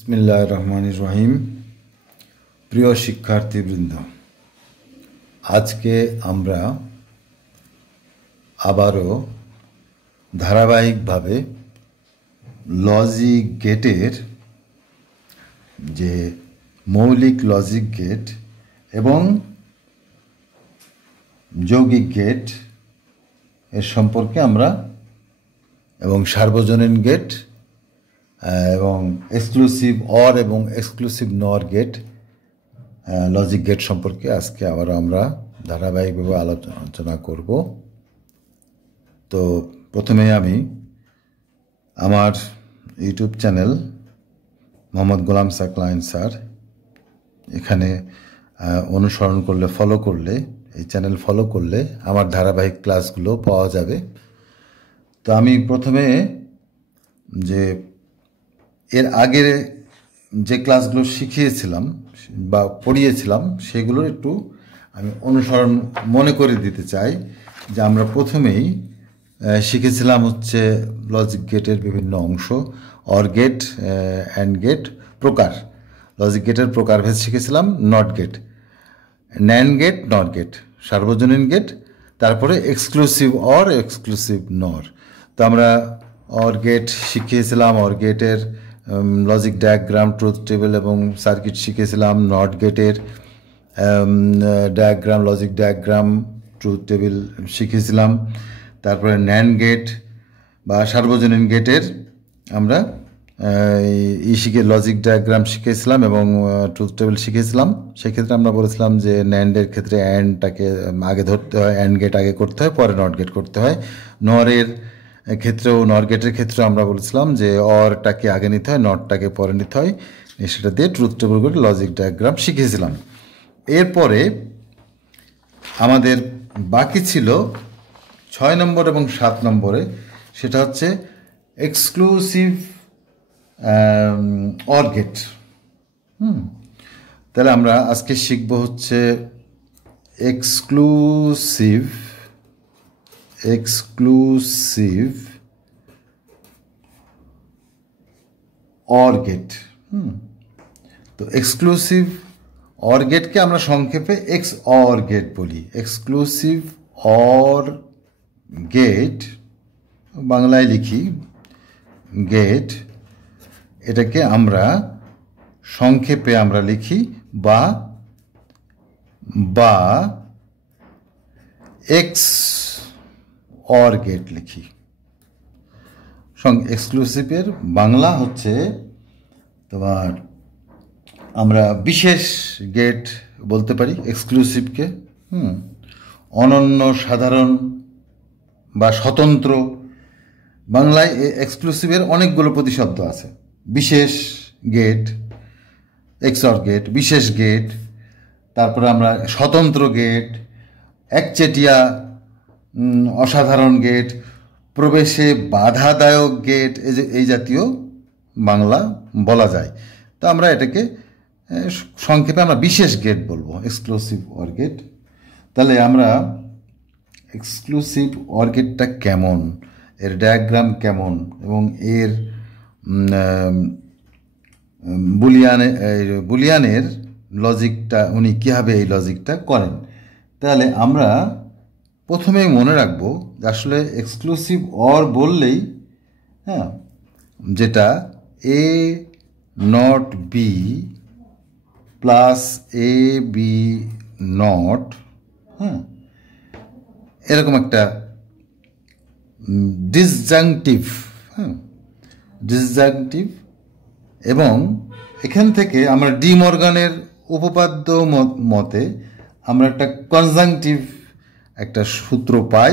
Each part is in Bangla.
বিসমিল্লাহির রহমানির রহিম। প্রিয় শিক্ষার্থীবৃন্দ, আজকে আমরা আবারও ধারাবাহিকভাবে লজিক গেটের যে মৌলিক লজিক গেট এবং যৌগিক গেট এর সম্পর্কে আমরা এবং সার্বজনীন গেট এবং এক্সক্লুসিভ অর এবং এক্সক্লুসিভ নর গেট লজিক গেট সম্পর্কে আজকে আবার আমরা ধারাবাহিকভাবে আলোচনা করব। তো প্রথমে আমি আমার YouTube channel Mohammad Golam Saqlain sir এখানে অনুসরণ করলে ফলো করলে এই চ্যানেল ফলো করলে আমার ধারাবাহিক ক্লাসগুলো পাওয়া যাবে। তো আমি প্রথমে যে এর আগে যে ক্লাসগুলো শিখিয়েছিলাম বা পড়িয়েছিলাম সেগুলোর একটু আমি অনুসরণ মনে করে দিতে চাই। যে আমরা প্রথমেই শিখেছিলাম হচ্ছে লজিক গেটের বিভিন্ন অংশ, অর গেট, অ্যান্ড গেট, প্রকার, লজিক গেটের প্রকারভেদ শিখেছিলাম, not gate, nand gate, not gate, সার্বজনীন গেট, তারপরে এক্সক্লুসিভ অর, এক্সক্লুসিভ নর। তো আমরা অর গেট শিখিয়েছিলাম, অর গেটের লজিক ডায়াগ্রাম, ট্রুথ টেবিল এবং সার্কিট শিখেছিলাম। নট গেটের diagram, logic diagram, truth table শিখেছিলাম। তারপরে ন্যান্ড গেট বা সার্বজনীন গেটের আমরা লজিক ডায়াগ্রাম শিখেছিলাম এবং ট্রুথ টেবিল শিখেছিলাম। সেক্ষেত্রে আমরা বলেছিলাম যে ন্যান্ডের ক্ষেত্রে অ্যান্ডটাকে আগে ধরতে হয়, অ্যান্ড গেট আগে করতে হয়, পরে নট গেট করতে হয়। নরের ক্ষেত্রেও, নর গেটের ক্ষেত্রেও আমরা বলেছিলাম যে অরটাকে আগে নিতে হয়, নটটাকে পরে নিতে হয়। সেটা দিয়ে ট্রুথ টেবিল করে লজিক ডায়াগ্রাম শিখেছিলাম। এরপরে আমাদের বাকি ছিল 6 নম্বর এবং 7 নম্বরে, সেটা হচ্ছে এক্সক্লুসিভ অর গেট। তাহলে আমরা আজকে শিখব হচ্ছে এক্সক্লুসিভ অর গেট। তো এক্সক্লুসিভ অর গেটকে আমরা সংক্ষেপে এক্স অর গেট বলি। এক্সক্লুসিভ অর গেট বাংলায় লিখি গেট, এটাকে আমরা সংক্ষেপে আমরা লিখি বা এক্স অর গেট লিখি। এক্সক্লুসিভের বাংলা হচ্ছে তোমার আমরা বিশেষ গেট বলতে পারি এক্সক্লুসিভকে। অনন্য, সাধারণ বা স্বতন্ত্র। বাংলায় এক্সক্লুসিভের অনেকগুলো প্রতিশব্দ আছে। বিশেষ গেট, এক্স অর গেট, বিশেষ গেট, তারপরে আমরা স্বতন্ত্র গেট, একচেটিয়া অসাধারণ গেট, প্রবেশে বাধাদায়ক গেট, এই জাতীয় বাংলা বলা যায়। তো আমরা এটাকে সংক্ষেপে আমরা বিশেষ গেট বলবো, এক্সক্লুসিভ অর গেট। তাহলে আমরা এক্সক্লুসিভ অর গেটটা কেমন, এর ডায়াগ্রাম কেমন এবং এর বুলিয়ানের লজিকটা উনি কীভাবে এই লজিকটা করেন, তাহলে আমরা প্রথমেই মনে রাখবো যে আসলে এক্সক্লুসিভ অর বললেই যেটা A not B plus A B not, এরকম একটা ডিসজাংটিভ এবং এখান থেকে আমরা ডি মর্গানের উপপাদ্য মতে আমরা একটা কনজাংটিভ একটা সূত্র পাই।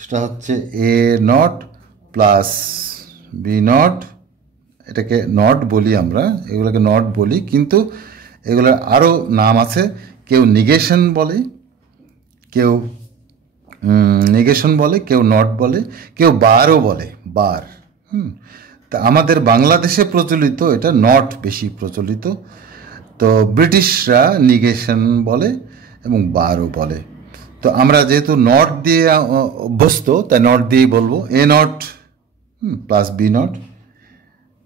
সেটা হচ্ছে এ নট প্লাস বি নট, এটাকে নট বলি আমরা, এগুলোকে নট বলি, কিন্তু এগুলোর আরও নাম আছে। কেউ নিগেশন বলে, কেউ কেউ নট বলে, কেউ বারও বলে, বার। তা আমাদের বাংলাদেশে প্রচলিত এটা নট বেশি প্রচলিত। তো ব্রিটিশরা নিগেশন বলে এবং বারও বলে। তো আমরা যেহেতু নট দিয়ে অভ্যস্ত, তাই নট দিয়েই বলবো। A not plus B not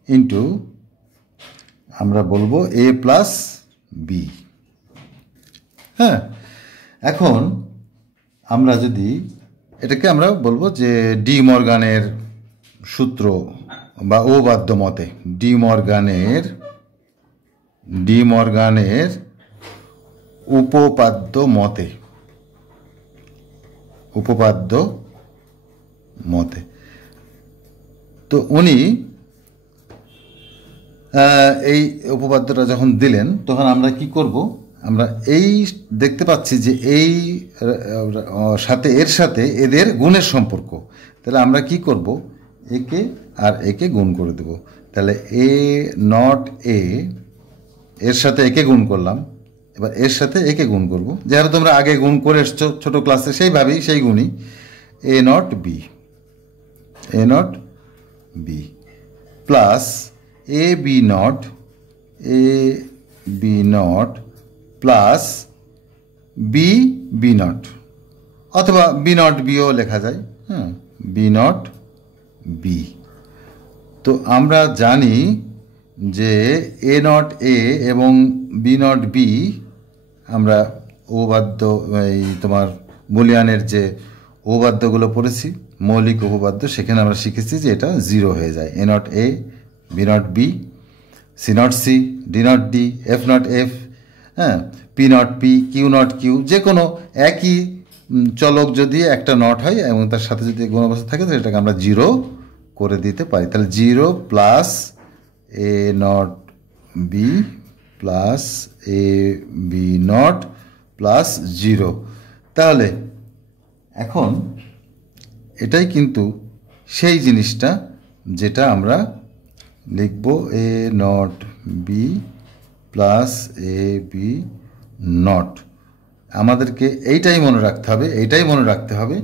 into আমরা বলবো এ প্লাস বি। হ্যাঁ, এখন আমরা যদি এটাকে আমরা বলবো যে ডি মর্গানের সূত্র বা উপপাদ্য মতে, ডি মর্গানের উপপাদ্য মতে তো উনি এই উপপাদ্যটা যখন দিলেন তখন আমরা কি করব, আমরা এই দেখতে পাচ্ছি যে এই এর সাথে এদের গুণের সম্পর্ক। তাহলে আমরা কি করব, একে আর একে গুণ করে দেব। তাহলে এ নট এর সাথে একে গুণ করলাম, এবার এর সাথে একে গুণ করব, যেহেতু তোমরা আগে গুণ করে এসছো ছোটো ক্লাসে, সেইভাবেই সেই গুণই A not B plus A B not plus B not, অথবা বি নট বিও লেখা যায়। হ্যাঁ, বি নট বি। তো আমরা জানি যে এ নট এ এবং বি নট বি আমরা উপপাদ্য, এই তোমার বুলিয়ানের যে উপপাদ্যগুলো পড়েছি, মৌলিক উপপাদ্য, সেখানে আমরা শিখেছি যে এটা 0 হয়ে যায়। A not A, B not B, C not C, D not D, F not F, হ্যাঁ, P not P, Q not Q, যে কোনো একই চলক যদি একটা নট হয় এবং তার সাথে যদি গুণ অবস্থা থাকে তাহলে এটাকে আমরা 0 করে দিতে পারি। তাহলে 0 plus A not B plus A B not plus 0। তাহলে এখন এটাই কিন্তু সেই জিনিসটা যেটা আমরা লিখব, A not B plus A B not. আমাদেরকে এইটাই মনে রাখতে হবে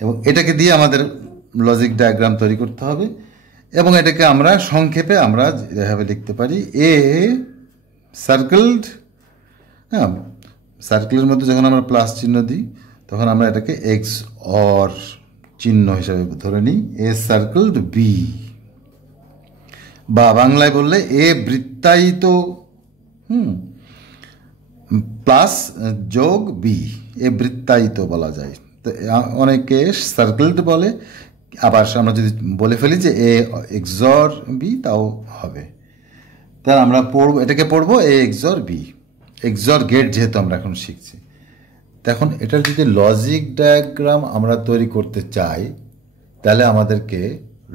এবং এটাকে দিয়ে আমাদের লজিক ডায়াগ্রাম তৈরি করতে হবে। এবং এটাকে আমরা সংক্ষেপে আমরা এভাবে লিখতে পারি, এ সার্কেলড, হ্যাঁ, সার্কেলের মধ্যে যখন আমরা প্লাস চিহ্ন দিই তখন আমরা এটাকে এক্স অর চিহ্ন হিসাবে ধরে নিই, এ সার্কেলড বি, বা বাংলায় বললে এ বৃত্তায়িত প্লাস যোগ বি, এ বৃত্তায়িত বলা যায়। তো অনেকে সার্কেলড বলে, আবার আমরা যদি বলে ফেলি যে এ এক্সর বি তাও হবে। তাহলে আমরা এটাকে পড়বো এ এক্সর বি, এক্সর গেট যেহেতু আমরা এখন শিখছি। এখন এটার যদি লজিক ডায়াগ্রাম আমরা তৈরি করতে চাই তাহলে আমাদেরকে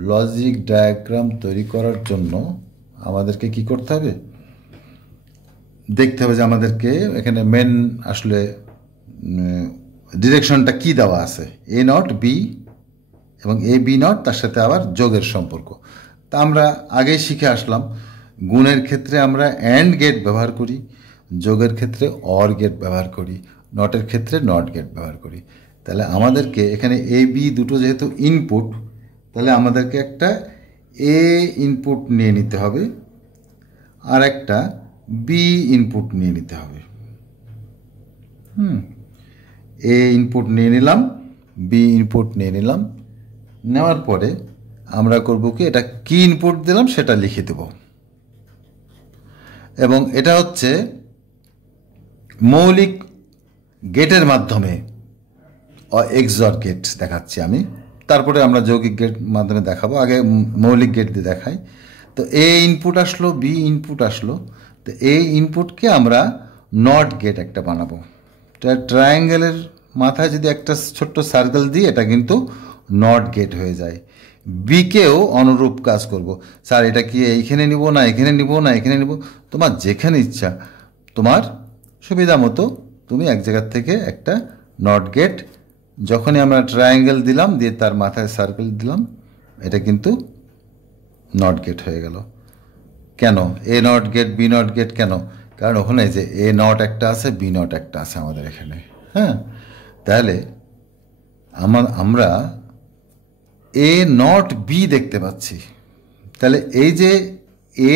লজিক ডায়াগ্রাম তৈরি করার জন্য আমাদেরকে কি করতে হবে, দেখতে হবে যে আমাদেরকে এখানে মেন আসলে ডিরেকশনটা কি দেওয়া আছে, এ নট বি এবং এ বি নট, তার সাথে আবার যোগের সম্পর্ক। তা আমরা আগেই শিখে আসলাম, গুণের ক্ষেত্রে আমরা অ্যান্ড গেট ব্যবহার করি, যোগের ক্ষেত্রে অর গেট ব্যবহার করি, নটের ক্ষেত্রে নট গেট ব্যবহার করি। তাহলে আমাদেরকে এখানে এ বি দুটো যেহেতু ইনপুট, তাহলে আমাদেরকে একটা এ ইনপুট নিয়ে নিতে হবে আর একটা বি ইনপুট নিয়ে নিতে হবে। এ ইনপুট নিয়ে নিলাম, বি ইনপুট নিয়ে নিলাম, নেওয়ার পরে আমরা করব কি, এটা কি ইনপুট দিলাম সেটা লিখে দেব। এবং এটা হচ্ছে মৌলিক গেটের মাধ্যমে এক্সর গেট দেখাচ্ছি আমি, তারপরে আমরা যৌগিক গেট মাধ্যমে দেখাবো, আগে মৌলিক গেট দিয়ে দেখাই। তো এ ইনপুট আসলো, বি ইনপুট আসলো, তো এ ইনপুটকে আমরা নট গেট একটা বানাবো। ট্রায়াঙ্গেলের মাথায় যদি একটা ছোট্ট সার্কেল দিই এটা কিন্তু নট গেট হয়ে যায়। বিকেও অনুরূপ কাজ করব, স্যার এটা কি এইখানে নিব না এখানে নিব না এখানে নিব, তোমার যেখানে ইচ্ছা তোমার সুবিধা মতো তুমি এক জায়গার থেকে একটা নট গেট, যখনই আমরা ট্রায়াঙ্গেল দিলাম দিয়ে তার মাথায় সার্কেল দিলাম, এটা কিন্তু নট গেট হয়ে গেল। কেন A not gate B not gate কেন? কারণ ওখানে যে এ নট একটা আছে, বি নট একটা আছে আমাদের এখানে। হ্যাঁ, তাহলে আমরা এ নট বি দেখতে পাচ্ছি। তাহলে এই যে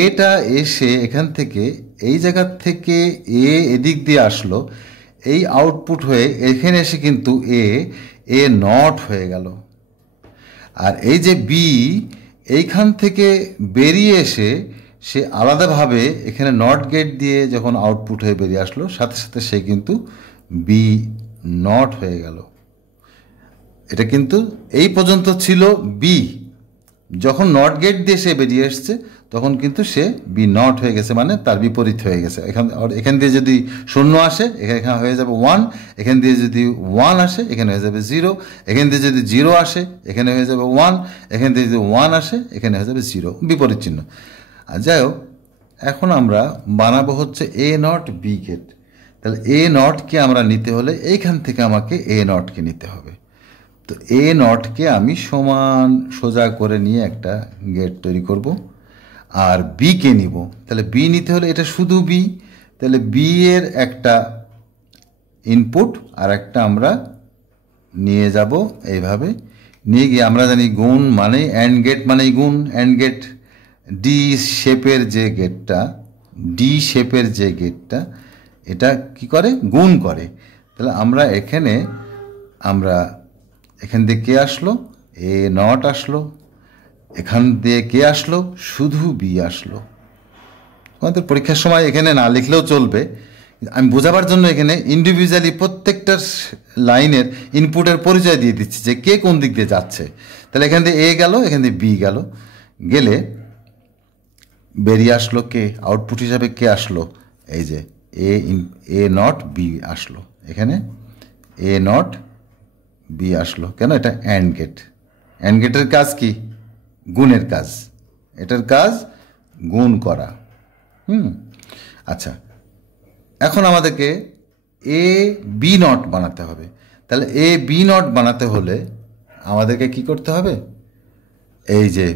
এটা এসে এখান থেকে এই জায়গার থেকে এদিক দিয়ে আসলো, এই আউটপুট হয়ে এখানে এসে কিন্তু এ নট হয়ে গেল। আর এই যে বি এইখান থেকে বেরিয়ে এসে সে আলাদাভাবে এখানে নট গেট দিয়ে যখন আউটপুট হয়ে বেরিয়ে আসলো, সাথে সাথে সে কিন্তু বি নট হয়ে গেল। এটা কিন্তু এই পর্যন্ত ছিল বি, যখন নট গেট দিয়ে সে বেরিয়ে এসছে তখন কিন্তু সে বি নট হয়ে গেছে, মানে তার বিপরীত হয়ে গেছে। এখান দিয়ে যদি শূন্য আসে এখানে হয়ে যাবে 1, এখান দিয়ে যদি 1 আসে এখানে হয়ে যাবে 0, এখান দিয়ে যদি 0 আসে এখানে হয়ে যাবে 1, এখান দিয়ে যদি 1 আসে এখানে হয়ে যাবে 0, বিপরীত চিহ্ন। আর যাই হোক, এখন আমরা বানাবো হচ্ছে এ নট বি গেট। তাহলে এ নটকে আমরা নিতে হলে এইখান থেকে আমাকে এ নটকে নিতে হবে। তো এ নটকে আমি সমান সোজা করে নিয়ে একটা গেট তৈরি করব, আর বিকে নিব। তাহলে বি নিতে হলে এটা শুধু বি, তাহলে বি এর একটা ইনপুট আর একটা আমরা নিয়ে যাব এইভাবে। নিয়ে গিয়ে আমরা জানি গুণ মানে অ্যান্ড গেট মানেই গুণ, অ্যান্ড গেট ডি শেপের যে গেটটা, এটা কি করে, গুণ করে। তাহলে আমরা এখান দিয়ে কে আসলো, এ নট আসলো, এখান দিয়ে কে আসলো, শুধু বি আসলো। আমাদের পরীক্ষার সময় এখানে না লিখলেও চলবে, আমি বোঝাবার জন্য এখানে ইন্ডিভিজুয়ালি প্রত্যেকটা লাইনের ইনপুটের পরিচয় দিয়ে দিচ্ছি যে কে কোন দিক দিয়ে যাচ্ছে। তাহলে এখান দিয়ে এ গেল, এখান দিয়ে বি গেলে বেরিয়ে আসলো কে, আউটপুট হিসাবে কে আসলো, এই যে এ নট বি আসলো। এখানে এ নট বি আসলো কেন, এটা অ্যান্ড গেট। অ্যান্ড গেটের কাজ কি, গুণের কাজ, এটার কাজ গুণ করা। আচ্ছা, এখন আমাদেরকে এ বি নট বানাতে হবে। তাহলে এ বি নট বানাতে হলে আমাদেরকে কি করতে হবে, এই যে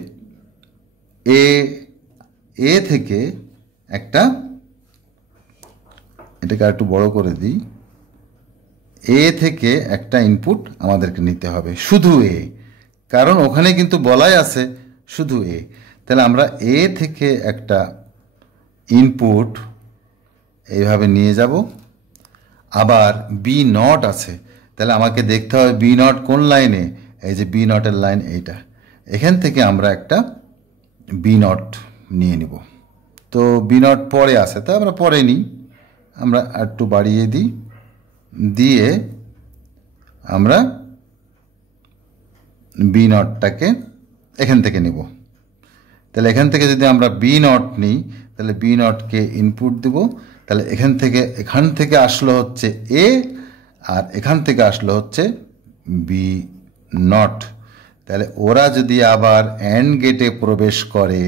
এ থেকে একটা, এটাকে আর একটু বড় করে দিই, এ থেকে একটা ইনপুট আমাদেরকে নিতে হবে, শুধু এ, কারণ ওখানে কিন্তু বলাই আছে শুধু এ। তাহলে আমরা এ থেকে একটা ইনপুট এইভাবে নিয়ে যাব। আবার বি নট আছে, তাহলে আমাকে দেখতে হবে বি নট কোন লাইনে, এই যে বি নটের লাইন এইটা, এখান থেকে আমরা একটা বি নট নিয়ে নিব। তো বি নট পরে আছে, তা আমরা পরে নিই, আমরা একটু বাড়িয়ে দিই, দিয়ে আমরা বি নটটাকে এখান থেকে নিব। তাহলে এখান থেকে যদি আমরা বি নট নিই, তাহলে বি নটকে ইনপুট দেব। তাহলে এখান থেকে আসলো হচ্ছে এ, আর এখান থেকে আসলো হচ্ছে বি নট। তাহলে ওরা যদি আবার অ্যান্ড গেটে প্রবেশ করে,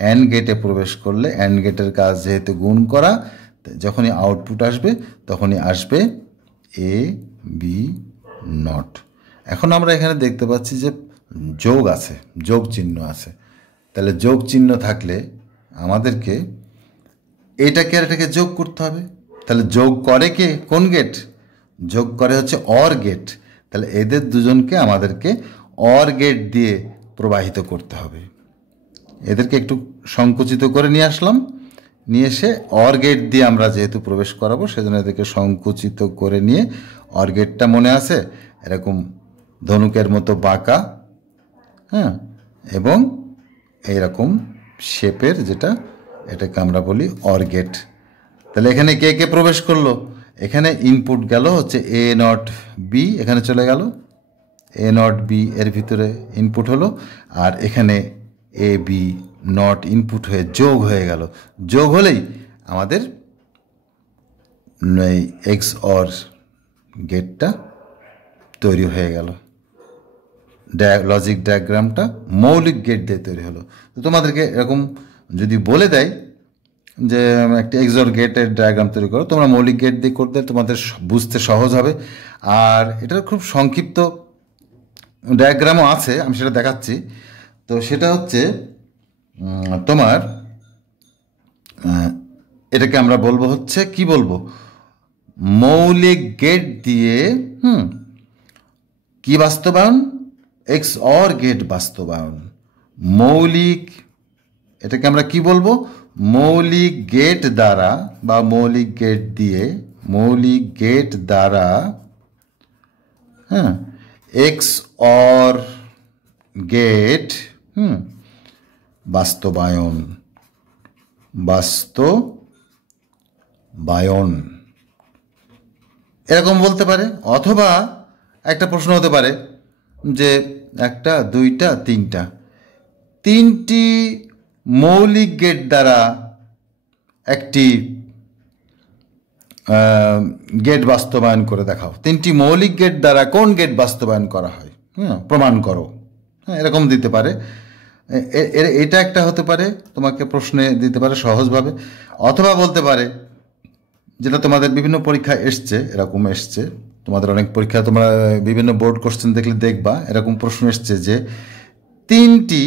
অ্যান্ড গেটে প্রবেশ করলে অ্যান্ড গেটের কাজ যেহেতু গুণ করা, যখনই আউটপুট আসবে তখনই আসবে এ বি নট। এখন আমরা এখানে দেখতে পাচ্ছি যে যোগ আছে, যোগ চিহ্ন আছে। তাহলে যোগ চিহ্ন থাকলে আমাদেরকে এটাকে আর এটাকে যোগ করতে হবে। তাহলে যোগ করে কে, কোন গেট, যোগ করে হচ্ছে অর গেট। তাহলে এদের দুজনকে আমাদেরকে অর গেট দিয়ে প্রবাহিত করতে হবে। এদেরকে একটু সংকুচিত করে নিয়ে আসলাম, নিয়ে এসে অর গেট দিয়ে আমরা যেহেতু প্রবেশ করাবো সেজন্য এদেরকে সংকুচিত করে নিয়ে, অর গেটটা মনে আছে এরকম ধনুকের মতো বাঁকা, হ্যাঁ, এবং এইরকম শেপের, যেটা এটাকে আমরা বলি অর গেট। তাহলে এখানে কে কে প্রবেশ করলো, এখানে ইনপুট গেল হচ্ছে এ নট বি, এখানে চলে গেল এ নট বি, এর ভিতরে ইনপুট হলো, আর এখানে এ বি নট ইনপুট হয়ে যোগ হয়ে গেল। যোগ হলেই আমাদের এক্স অর গেটটা তৈরি হয়ে গেল। লজিক ডায়াগ্রামটা মৌলিক গেট দিয়ে তৈরি হলো। তো তোমাদেরকে এরকম যদি বলে দেয় যে একটা এক্সঅর গেটের ডায়াগ্রাম তৈরি করো, তোমরা মৌলিক গেট দিয়ে করতে তোমাদের বুঝতে সহজ হবে। আর এটার খুব সংক্ষিপ্ত ডায়াগ্রামও আছে, আমি সেটা দেখাচ্ছি। তো সেটা হচ্ছে তোমার, এটাকে আমরা বলবো হচ্ছে কি বলবো, মৌলিক গেট দিয়ে কি বাস্তবায়ন, এক্স অর গেট বাস্তবায়ন। মৌলিক, এটাকে আমরা কি বলবো, মৌলিক গেট দ্বারা বা মৌলিক গেট দিয়ে, মৌলিক গেট দ্বারা এক্স অর গেট বাস্তবায়ন। বাস্তবায়ন, এরকম বলতে পারে। অথবা একটা প্রশ্ন হতে পারে যে একটা, দুইটা, তিনটা, তিনটি মৌলিক গেট দ্বারা একটি গেট বাস্তবায়ন করে দেখাও। তিনটি মৌলিক গেট দ্বারা কোন গেট বাস্তবায়ন করা হয়, প্রমাণ করো। হ্যাঁ, এরকম দিতে পারে। এটা একটা হতে পারে, তোমাকে প্রশ্নে দিতে পারে সহজভাবে। অথবা বলতে পারে, যেটা তোমাদের বিভিন্ন পরীক্ষা এসছে, এরকম এসছে, তোমাদের অনেক পরীক্ষা তোমরা বিভিন্ন বোর্ড কোশ্চেন দেখলে দেখবা, এরকম প্রশ্ন এসছে যে তিনটি,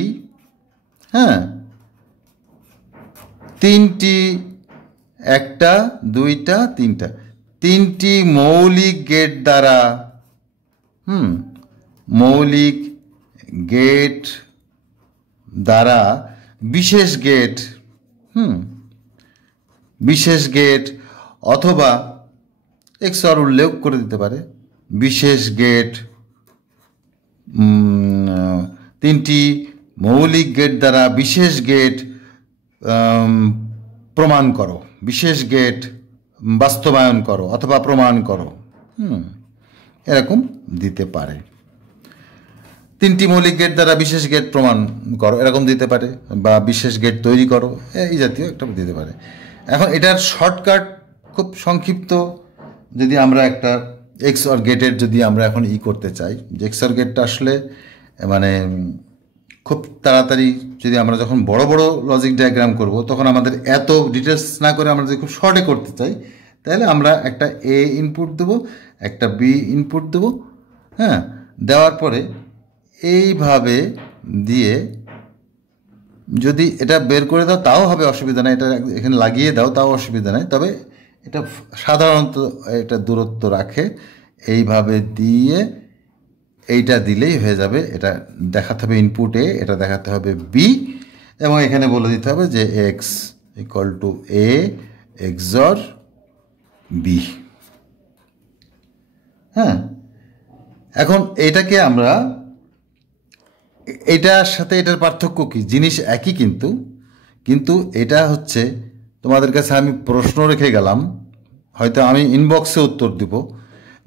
তিনটি, একটা, দুইটা, তিনটা, তিনটি মৌলিক গেট দ্বারা, মৌলিক গেট দ্বারা বিশেষ গেট, বিশেষ গেট, অথবা XOR উল্লেখ করে দিতে পারে বিশেষ গেট, তিনটি মৌলিক গেট দ্বারা বিশেষ গেট প্রমাণ করো, বিশেষ গেট বাস্তবায়ন করো অথবা প্রমাণ করো, এরকম দিতে পারে। তিনটি মৌলিক গেট দ্বারা বিশেষ গেট প্রমাণ করো, এরকম দিতে পারে, বা বিশেষ গেট তৈরি করো, এই জাতীয় একটা দিতে পারে। এখন এটার শর্টকাট খুব সংক্ষিপ্ত, যদি আমরা একটা XOR গেটের যদি আমরা এখন করতে চাই, যে XOR গেটটা আসলে মানে খুব তাড়াতাড়ি, যদি আমরা যখন বড় বড় লজিক ডায়াগ্রাম করব, তখন আমাদের এত ডিটেলস না করে আমরা যদি খুব শর্টে করতে চাই, তাহলে আমরা একটা A ইনপুট দেবো, একটা B ইনপুট দেবো, দেওয়ার পরে এইভাবে দিয়ে যদি এটা বের করে দাও তাও হবে, অসুবিধা নেই। এটা এখানে লাগিয়ে দাও তাও অসুবিধা নেই। তবে এটা সাধারণত এটা দূরত্ব রাখে, এইভাবে দিয়ে এইটা দিলেই হয়ে যাবে। এটা দেখাতে হবে ইনপুট A, এটা দেখাতে হবে B, এবং এখানে বলে দিতে হবে যে X = A XOR B। এখন এটাকে আমরা, এটার সাথে এটার পার্থক্য কি? জিনিস একই, কিন্তু এটা হচ্ছে তোমাদের কাছে আমি প্রশ্ন রেখে গেলাম, হয়তো আমি ইনবক্সে উত্তর দিব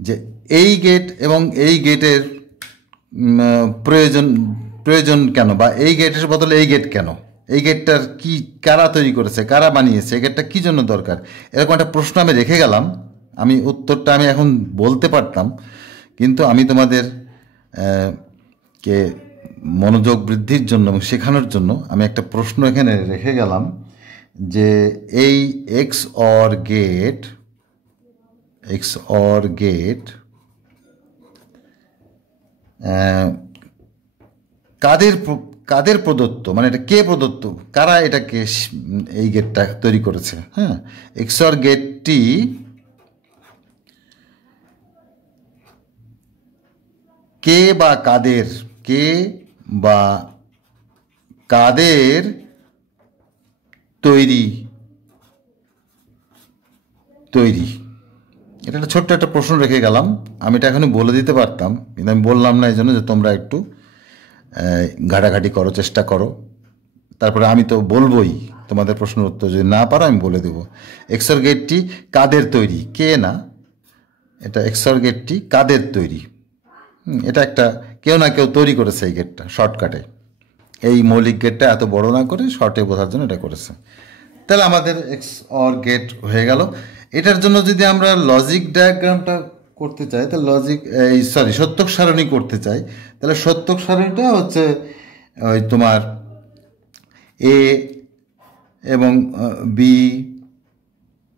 যে এই গেট এবং এই গেটের প্রয়োজন কেন, বা এই গেটের বদলে এই গেট কেন, এই গেটটার কি, কারা তৈরি করেছে, কারা বানিয়েছে, এই গেটটা কী জন্য দরকার, এরকম একটা প্রশ্ন আমি রেখে গেলাম। আমি উত্তরটা আমি এখন বলতে পারতাম, কিন্তু আমি তোমাদের কে মনোযোগ বৃদ্ধির জন্য এবং শেখানোর জন্য আমি একটা প্রশ্ন এখানে রেখে গেলাম যে এই XOR গেট কাদের প্রদত্ত, মানে এটা কে প্রদত্ত, কারা এটাকে এই গেটটা তৈরি করেছে। XOR গেটটি কে বা কাদের তৈরি, এটা একটা ছোট্ট একটা প্রশ্ন রেখে গেলাম। আমি এটা এখনই বলে দিতে পারতাম, কিন্তু আমি বললাম না, এই জন্য যে তোমরা একটু ঘাটাঘাটি করো, চেষ্টা করো, তারপরে আমি তো বলবোই তোমাদের প্রশ্নের উত্তর, যদি না পারো আমি বলে দেবো। XOR গেটটি কাদের তৈরি, কে না, এটা XOR গেটটি কাদের তৈরি, এটা একটা কেউ না কেউ তৈরি করেছে এই গেটটা, শর্টকাটে। এই মৌলিক গেটটা এত বড় না করে শর্টে বোঝার জন্য এটা করেছে। তাহলে আমাদের XOR গেট হয়ে গেল। এটার জন্য যদি আমরা লজিক ডায়াগ্রামটা করতে চাই, তাহলে সত্যক সারণী করতে চাই, তাহলে সত্যক সারণীটা হচ্ছে ওই তোমার A এবং B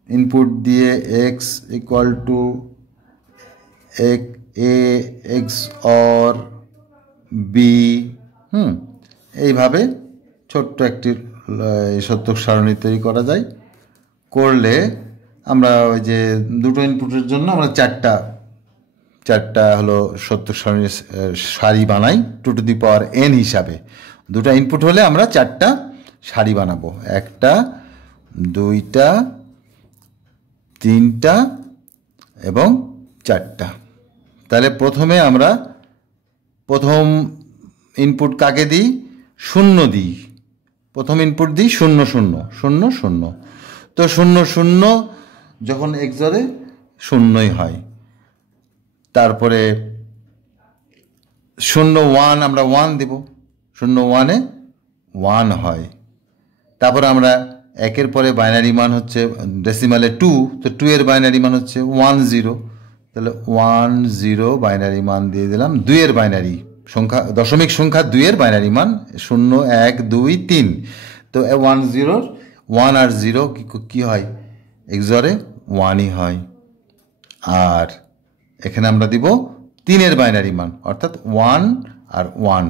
ইনপুট দিয়ে X = A XOR B, এইভাবে ছোট্ট একটি সত্যক সারণী তৈরি করা যায়। করলে আমরা ওই যে দুটো ইনপুটের জন্য আমরা চারটা হলো সত্যক সারণীর সারি বানাই 2 to the power n হিসাবে। দুটো ইনপুট হলে আমরা 4টা সারি বানাবো, 1টা 2টা 3টা এবং 4টা। তাহলে প্রথমে আমরা প্রথম ইনপুট কাকে দিই, 0 দিই, প্রথম ইনপুট দিই 0 0 0 0, তো 0 0 যখন এক্সরে 0ই হয়। তারপরে 0 1 আমরা 1 দিব, 0 1-এ 1 হয়। তারপরে আমরা একের পরে বাইনারি মান হচ্ছে ডেসিমালে 2, তো 2 এর বাইনারি মান হচ্ছে 1 0, তাহলে 1 0 বাইনারি মান দিয়ে দিলাম। 2 এর বাইনারি সংখ্যা, দশমিক সংখ্যা 2 এর বাইনারি মান 0 1 2 3, তো 1 0 1 আর 0 কি হয়, এক্সরে 1ই হয়। আর এখানে আমরা দিব 3 এর বাইনারি মান, অর্থাৎ 1 আর 1,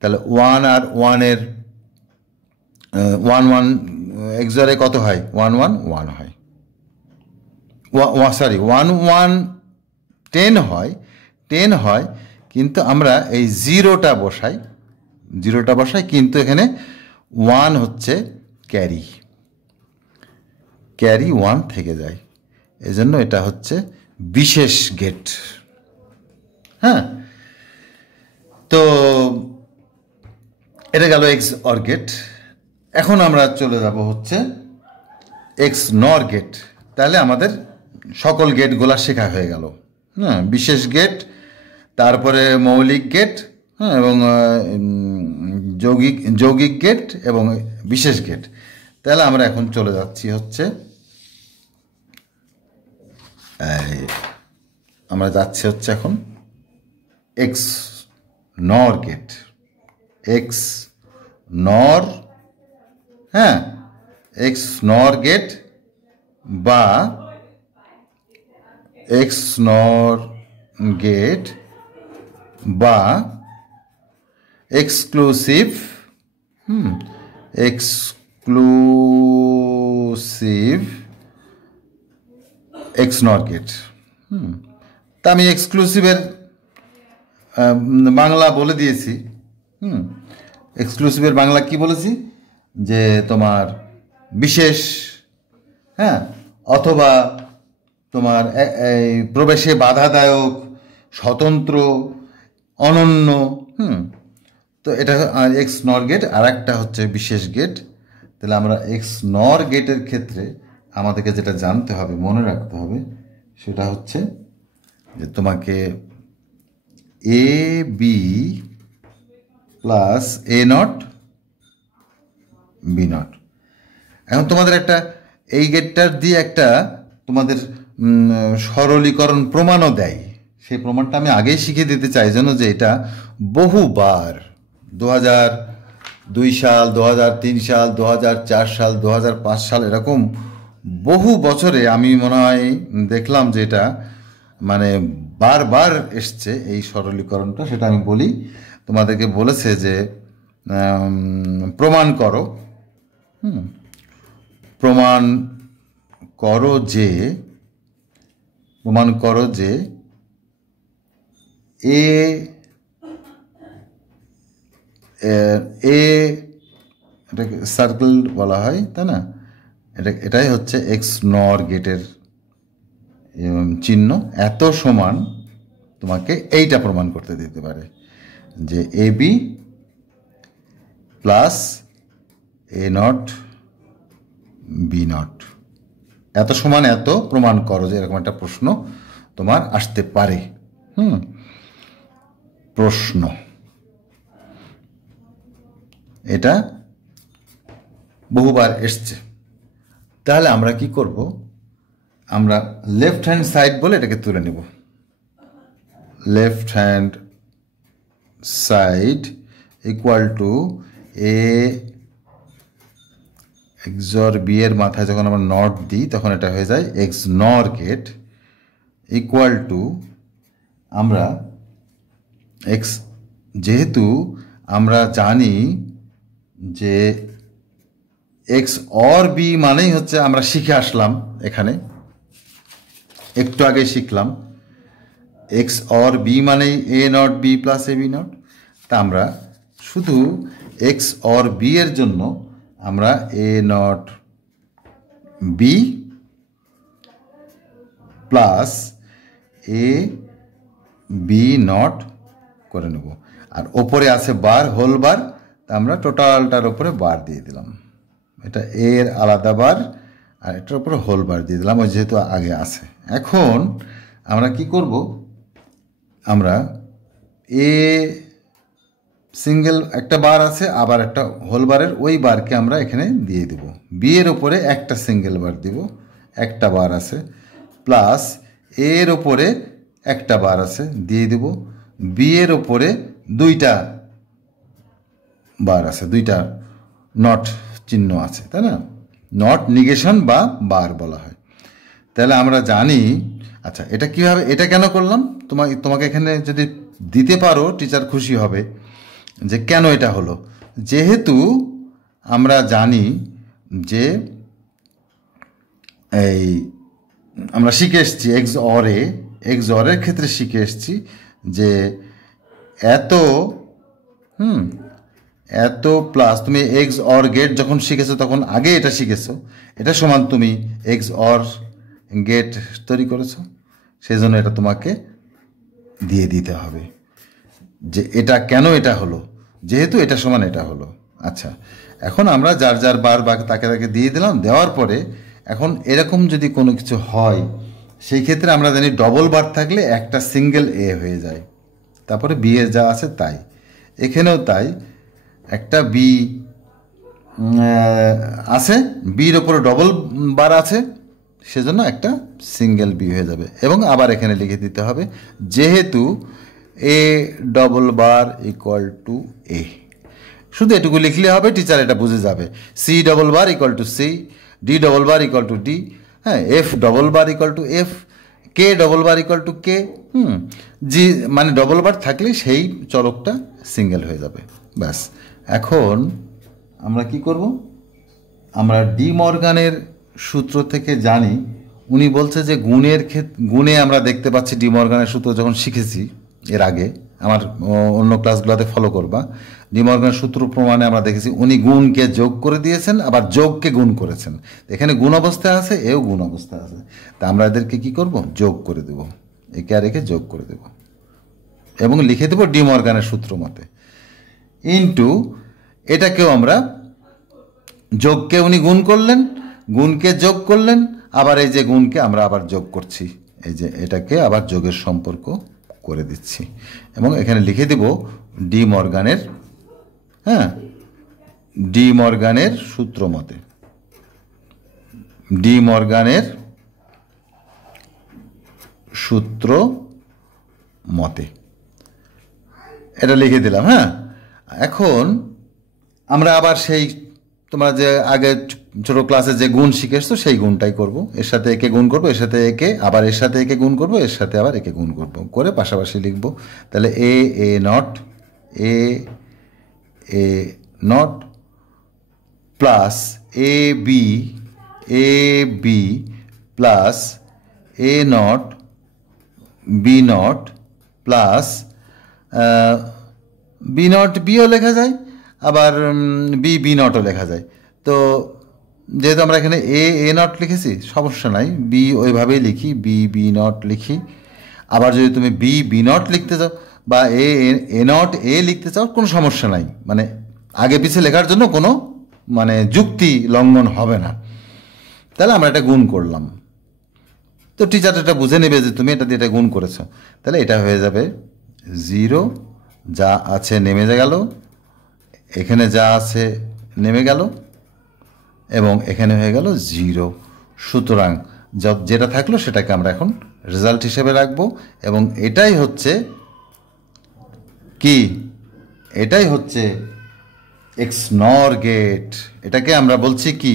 তাহলে 1 আর 1 এর 1 1 এক্সরে কত হয়, 1 1 1 হয়, সরি 1 1 10 হয়, 10 হয়, কিন্তু আমরা এই জিরোটা বসাই, কিন্তু এখানে 1 হচ্ছে ক্যারি 1 থেকে যায়, এজন্য এটা হচ্ছে বিশেষ গেট। হ্যাঁ, তো এটা গেল এক্স অর গেট। এখন আমরা চলে যাব হচ্ছে এক্স নর গেট। তাহলে আমাদের সকল গেটগুলা শেখা হয়ে গেল। হ্যাঁ, বিশেষ গেট, তারপরে মৌলিক গেট, হ্যাঁ, এবং যৌগিক গেট এবং বিশেষ গেট। তাহলে আমরা এখন চলে যাচ্ছি হচ্ছে এখন এক্স নর গেট। এক্স নর, হ্যাঁ, এক্স নর গেট বা এক্স নর গেট বা এক্সক্লুসিভ এক্স নর গেট। তা আমি এক্সক্লুসিভের বাংলা বলে দিয়েছি। এক্সক্লুসিভের বাংলা কি বলেছি, যে তোমার বিশেষ, হ্যাঁ, অথবা তোমার এই প্রবেশে বাধাদায়ক, স্বতন্ত্র, অনন্য। তো এটা এক্স নর গেট, আর একটা হচ্ছে বিশেষ গেট। তাহলে আমরা এক্স নর গেটের ক্ষেত্রে আমাদেরকে যেটা জানতে হবে, মনে রাখতে হবে, সেটা হচ্ছে যে তোমাকে A B plus A not B not. এখন তোমাদের একটা এই গেটটার দিয়ে একটা তোমাদের সরলীকরণ প্রমাণও দেয়। সেই প্রমাণটা আমি আগেই শিখিয়ে দিতে চাই যেন, যে এটা বহুবার 2002 সাল, 2003 সাল, 2004 সাল, 2005 সাল, এরকম বহু বছরে আমি মনে হয় দেখলাম যে এটা মানে বারবার এসছে এই সরলীকরণটা। সেটা আমি বলি, তোমাদেরকে বলেছে যে প্রমাণ করো, প্রমাণ করো যে এটাকে সার্কেল বলা হয়, তাই না? এটাই হচ্ছে এক্স নর গেটের চিহ্ন। এত সমান তোমাকে এইটা প্রমাণ করতে দিতে পারে যে A B plus A not B not, এত সমান এত প্রমাণ করো, যে এরকম একটা প্রশ্ন তোমার আসতে পারে। প্রশ্ন এটা বহুবার এসছে। তাহলে আমরা কি করব, আমরা লেফট হ্যান্ড সাইড বলে এটাকে তুলে নেব। Left hand side equal to A X or B এর মাথায় যখন আমরা নট দিই তখন এটা হয়ে যায় এক্স নর গেট, ইকুয়াল টু আমরা এক্স, যেহেতু আমরা জানি যে এক্স অর বি মানেই হচ্ছে, আমরা শিখে আসলাম এখানে একটু আগে শিখলাম এক্স অর বি মানেই A not B plus A B not. তা আমরা শুধু এক্স অর বি এর জন্য আমরা A not B plus A B not করে নেব। আর ওপরে আছে বার, হোল বার, তা আমরা টোটালটার উপরে বার দিয়ে দিলাম, এটা এর আলাদা বার আর এটার উপরে হোল বার দিয়ে দিলাম, ওই যেহেতু আগে আছে। এখন আমরা কি করব, আমরা এ সিঙ্গেল একটা বার আছে, আবার একটা হোল বারের ওই বারকে আমরা এখানে দিয়ে দেব। বি এর ওপরে একটা সিঙ্গেল বার দিব, একটা বার আছে, প্লাস এর ওপরে একটা বার আছে দিয়ে দেব। বি এর ওপরে দুইটা বার আছে, দুইটা নট চিহ্ন আছে, তাই না? নট নিগেশন বা বার বলা হয়। তাহলে আমরা জানি, আচ্ছা এটা কীভাবে, এটা কেন করলাম তোমাকে এখানে যদি দিতে পারো টিচার খুশি হবে যে কেন এটা হলো। যেহেতু আমরা জানি যে এই আমরা শিখে এসছি এক্স অরের ক্ষেত্রে শিখে এসছি যে এত প্লাস তুমি এক্স অর গেট যখন শিখেছো তখন আগে এটা শিখেছো, এটা সমান তুমি এক্স অর গেট তৈরি করেছো, সেই জন্য এটা তোমাকে দিয়ে দিতে হবে যে এটা কেন এটা হলো, যেহেতু এটা সমান এটা হলো। আচ্ছা, এখন আমরা যার যার বার বা তাকে তাকে দিয়ে দিলাম। দেওয়ার পরে এখন এরকম যদি কোনো কিছু হয়, সেই ক্ষেত্রে আমরা জানি ডবল বার থাকলে একটা সিঙ্গেল এ হয়ে যায়, তারপরে বি এ যা আছে তাই, এখানেও তাই, একটা বি আছে, বির ওপরে ডবল বার আছে, সেজন্য একটা সিঙ্গেল বি হয়ে যাবে। এবং আবার এখানে লিখে দিতে হবে যেহেতু A double bar equal to A, শুধু এটুকু লিখলে হবে, টিচার এটা বুঝে যাবে। C double bar equal to C, D double bar equal to D, হ্যাঁ, F double bar equal to F, K double bar equal to K. G মানে ডবল বার থাকলে সেই চলকটা সিঙ্গেল হয়ে যাবে, ব্যাস। এখন আমরা কি করব, আমরা ডি মর্গানের সূত্র থেকে জানি, উনি বলছে যে গুণে আমরা দেখতে পাচ্ছি ডি মর্গানের সূত্র যখন শিখেছি এর আগে, আমার অন্য ক্লাসগুলোতে ফলো করবা। ডি মর্গানের সূত্র প্রমাণে আমরা দেখেছি উনি গুণকে যোগ করে দিয়েছেন, আবার যোগকে গুণ করেছেন। এখানে গুণ অবস্থায় আছে, এও গুণ অবস্থায় আছে, তা আমরা এদেরকে কি করব, যোগ করে দেব, একে আর একে যোগ করে দেব এবং লিখে দেব ডি মর্গানের সূত্র মতে। ইন্টু এটাকেও আমরা যোগকে উনি গুণ করলেন, গুণকে যোগ করলেন, আবার এই যে গুণকে আমরা আবার যোগ করছি, এই যে এটাকে আবার যোগের সম্পর্ক করে দিচ্ছি এবং এখানে লিখে দেব ডি মর্গানের, হ্যাঁ, ডি মর্গানের সূত্র মতে, ডি মর্গানের সূত্র মতে এটা লিখে দিলাম। হ্যাঁ, এখন আমরা আবার সেই তোমরা যে আগে ছোট ক্লাসে যে গুণ শিখেছো সেই গুণটাই করব। এর সাথে একে গুণ করব, এর সাথে একে, আবার এর সাথে একে গুণ করব, এর সাথে আবার একে গুণ করব, করে পাশাপাশি লিখব। তাহলে A not A not plus A B plus A not B not plus B not বিও লেখা যায়, আবার বি নটও লেখা যায়। তো যেহেতু আমরা এখানে এ নট লিখেছি, সমস্যা নাই, বি ওইভাবেই লিখি, বি নট লিখি। আবার যদি তুমি বি নট লিখতে চাও বা এ নট এ লিখতে চাও, কোনো সমস্যা নাই, মানে আগে পিছিয়ে লেখার জন্য কোনো মানে যুক্তি লঙ্ঘন হবে না। তাহলে আমরা এটা গুণ করলাম, তো টিচার এটা বুঝে নেবে যে তুমি এটা দিয়ে এটা গুণ করেছো। তাহলে এটা হয়ে যাবে 0, যা আছে নেমে গেল, এখানে যা আছে নেমে গেল এবং এখানে হয়ে গেল 0। সুতরাং যেটা থাকলো সেটাকে আমরা এখন রেজাল্ট হিসেবে রাখবো এবং এটাই হচ্ছে কি, এটাই হচ্ছে XNOR গেট। এটাকে আমরা বলছি কি,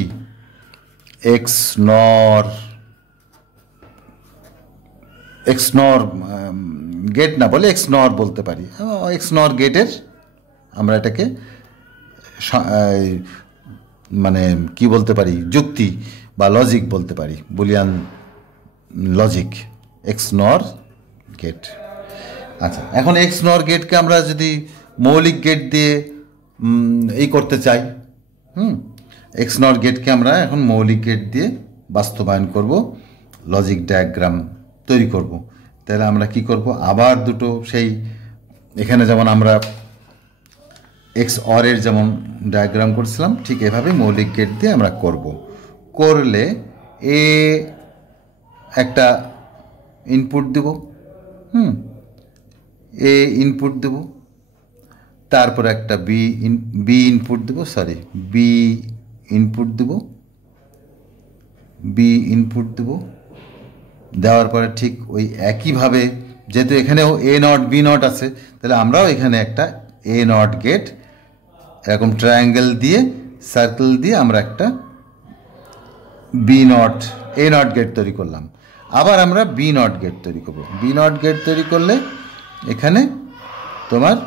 XNOR গেট না বলে XNOR বলতে পারি। XNOR গেটের আমরা এটাকে মানে কি বলতে পারি, যুক্তি বা লজিক বলতে পারি, বুলিয়ান লজিক, XNOR গেট। আচ্ছা, এখন XNOR গেটকে আমরা যদি মৌলিক গেট দিয়ে এই করতে চাই, XNOR গেটকে আমরা এখন মৌলিক গেট দিয়ে বাস্তবায়ন করব, লজিক ডায়াগ্রাম তৈরি করব। তাহলে আমরা কি করব, আবার দুটো সেই এখানে যেমন আমরা এক্স অরের যেমন ডায়াগ্রাম করছিলাম ঠিক এভাবে মৌলিক গেট দিয়ে আমরা করব। করলে এ একটা ইনপুট দেব, এ ইনপুট দেব, তারপর একটা বি ইনপুট দেব, বি ইনপুট দেব, বি ইনপুট দেব। দেওয়ার পরে ঠিক ওই একইভাবে, যেহেতু এখানেও এ নট বি নট আছে, তাহলে আমরাও এখানে একটা এ নট গেট এরকম ট্রায়াঙ্গেল দিয়ে সার্কেল দিয়ে আমরা একটা B not A not gate তৈরি করলাম। আবার আমরা বি নট গেট তৈরি করব। বি নট গেট তৈরি করলে এখানে তোমার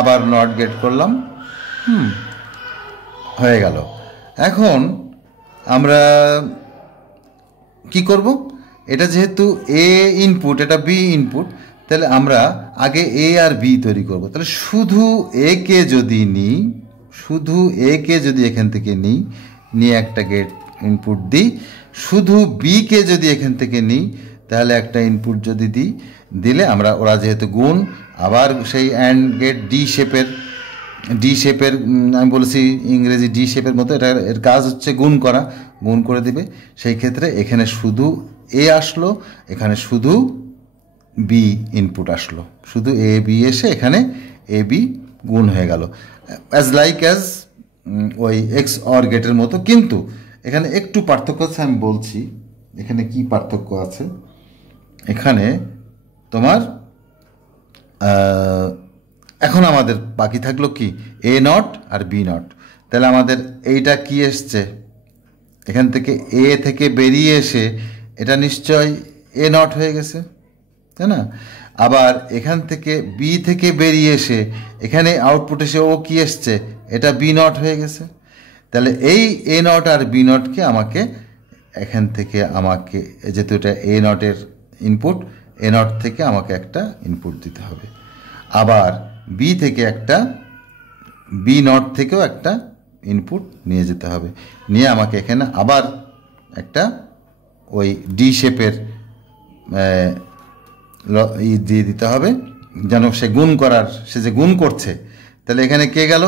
আবার নট গেট করলাম, হয়ে গেল। এখন আমরা কি করব, এটা যেহেতু এ ইনপুট, এটা বি ইনপুট, তাহলে আমরা আগে এ আর বি তৈরি করব। তাহলে শুধু এ কে যদি নিই, শুধু এ কে যদি এখান থেকে নিয়ে একটা গেট ইনপুট দিই, শুধু বি কে যদি এখান থেকে নিই তাহলে একটা ইনপুট যদি দিলে আমরা, ওরা যেহেতু গুণ, আবার সেই অ্যান্ড গেট ডি শেপের আমি বলেছি ইংরেজি ডি শেপের মতো, এটা এর কাজ হচ্ছে গুণ করে দিবে। সেই ক্ষেত্রে এখানে শুধু এ আসলো, এখানে শুধু বি ইনপুট আসলো, শুধু এ বি এসে এখানে এ বি গুণ হয়ে গেল, অ্যাজ ওই এক্স অর গেটের মতো। কিন্তু এখানে একটু পার্থক্য আছে, আমি বলছি এখানে কি পার্থক্য আছে। এখানে তোমার এখন আমাদের বাকি থাকলো কি, এ নট আর বি নট। তাহলে আমাদের এইটা কি এসছে, এখান থেকে এ থেকে বেরিয়ে এসে এটা নিশ্চয় এ নট হয়ে গেছে, তাই না? আবার এখান থেকে বি থেকে বেরিয়ে এসে এখানে আউটপুট এসে ও কি এসছে, এটা বি নট হয়ে গেছে। তাহলে এই এ নট আর বি নটকে আমাকে এখান থেকে যেহেতু এটা এ নটের ইনপুট, এ নট থেকে আমাকে একটা ইনপুট দিতে হবে। আবার বি থেকে বি নট থেকেও একটা ইনপুট নিয়ে যেতে হবে, নিয়ে আমাকে এখানে আবার একটা ওই ডি শেপের দিয়ে দিতে হবে, যেন সে যে গুণ করছে। তাহলে এখানে কে গেল,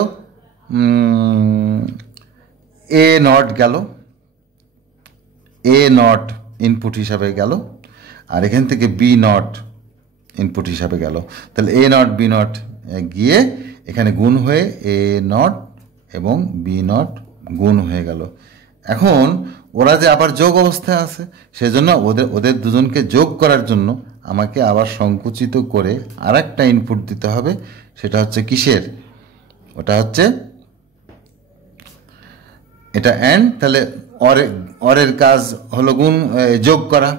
এ নট গেল, এ নট ইনপুট হিসাবে গেল, আর এখান থেকে বি নট ইনপুট হিসাবে গেল। তাহলে এ নট বি নট গিয়ে এখানে গুণ হয়ে এ নট এবং বি নট গুণ হয়ে গেল। এখন ওরা যে আবার যোগ অবস্থায় আছে, সেজন্য ওদের দুজনকে যোগ করার জন্য আমাকে আবার সংকুচিত করে আর একটা ইনপুট দিতে হবে। সেটা হচ্ছে কিসের, ওটা হচ্ছে এটা অ্যান্ড। তাহলে অরের কাজ হলো যোগ করা,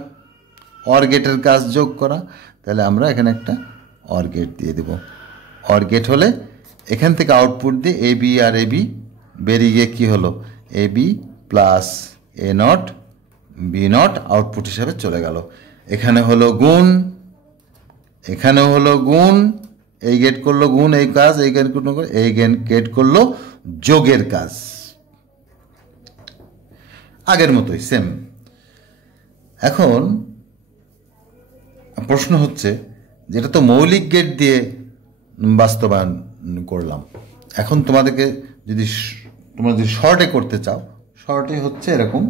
অর গেটের কাজ যোগ করা। তাহলে আমরা এখানে একটা অর গেট দিয়ে দেব। অর গেট হলে এখান থেকে আউটপুট দিয়ে A B R A B বেরিয়ে গিয়ে কী হলো, A B plus A not B not output হিসাবে চলে গেল। এখানে হলো গুণ, এখানেও হলো গুণ, এই গেট করলো গুণ, এই কাজ, এই গেট করলো, এই গেট করলো যোগের কাজ, আগের মতোই সেম। এখন প্রশ্ন হচ্ছে, যেটা তো মৌলিক গেট দিয়ে বাস্তবায়ন করলাম, এখন তোমরা যদি শর্টে করতে চাও, শর্টে হচ্ছে এরকম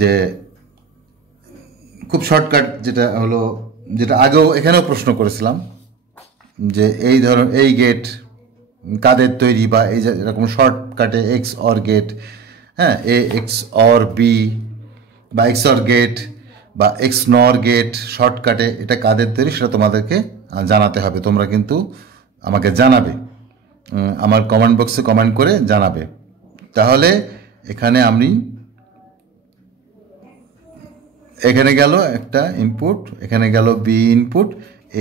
যে খুব শর্টকাট, যেটা হলো, যেটা আগেও এখানেও প্রশ্ন করেছিলাম, যে এই গেট কাদের তৈরি, বা এই যে এরকম শর্টকাটে এক্স অর গেট, হ্যাঁ, এ এক্স অর বি বা এক্স অর গেট বা এক্স নর গেট শর্টকাটে এটা কাদের তৈরি, সেটা তোমাদেরকে জানাতে হবে। তোমরা কিন্তু আমাকে জানাবে, আমার কমেন্ট বক্সে কমেন্ট করে জানাবে। তাহলে এখানে গেল একটা ইনপুট, এখানে গেল বি ইনপুট,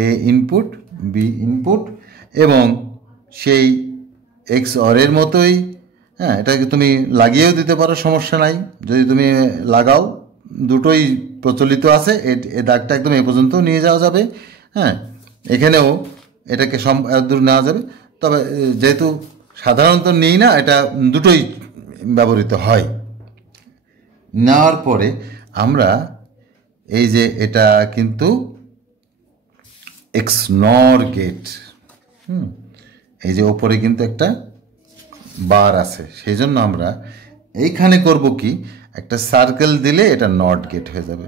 এ ইনপুট, বি ইনপুট, এবং সেই এক্স অরের মতোই, হ্যাঁ, এটাকে তুমি লাগিয়েও দিতে পারো, সমস্যা নাই। যদি তুমি লাগাও, দুটোই প্রচলিত আছে, এ দাগটা একদম এ পর্যন্ত নিয়ে যাওয়া যাবে, হ্যাঁ, এখানেও এটাকে দূর নেওয়া যাবে। তবে যেহেতু সাধারণত নেই না, এটা দুটোই ব্যবহৃত হয়। নেওয়ার পরে আমরা এই যে এটা কিন্তু এক্স নর গেট, এই যে ওপরে কিন্তু একটা বার আছে, সেই জন্য আমরা এইখানে করব কি, একটা সার্কেল দিলে এটা নট গেট হয়ে যাবে।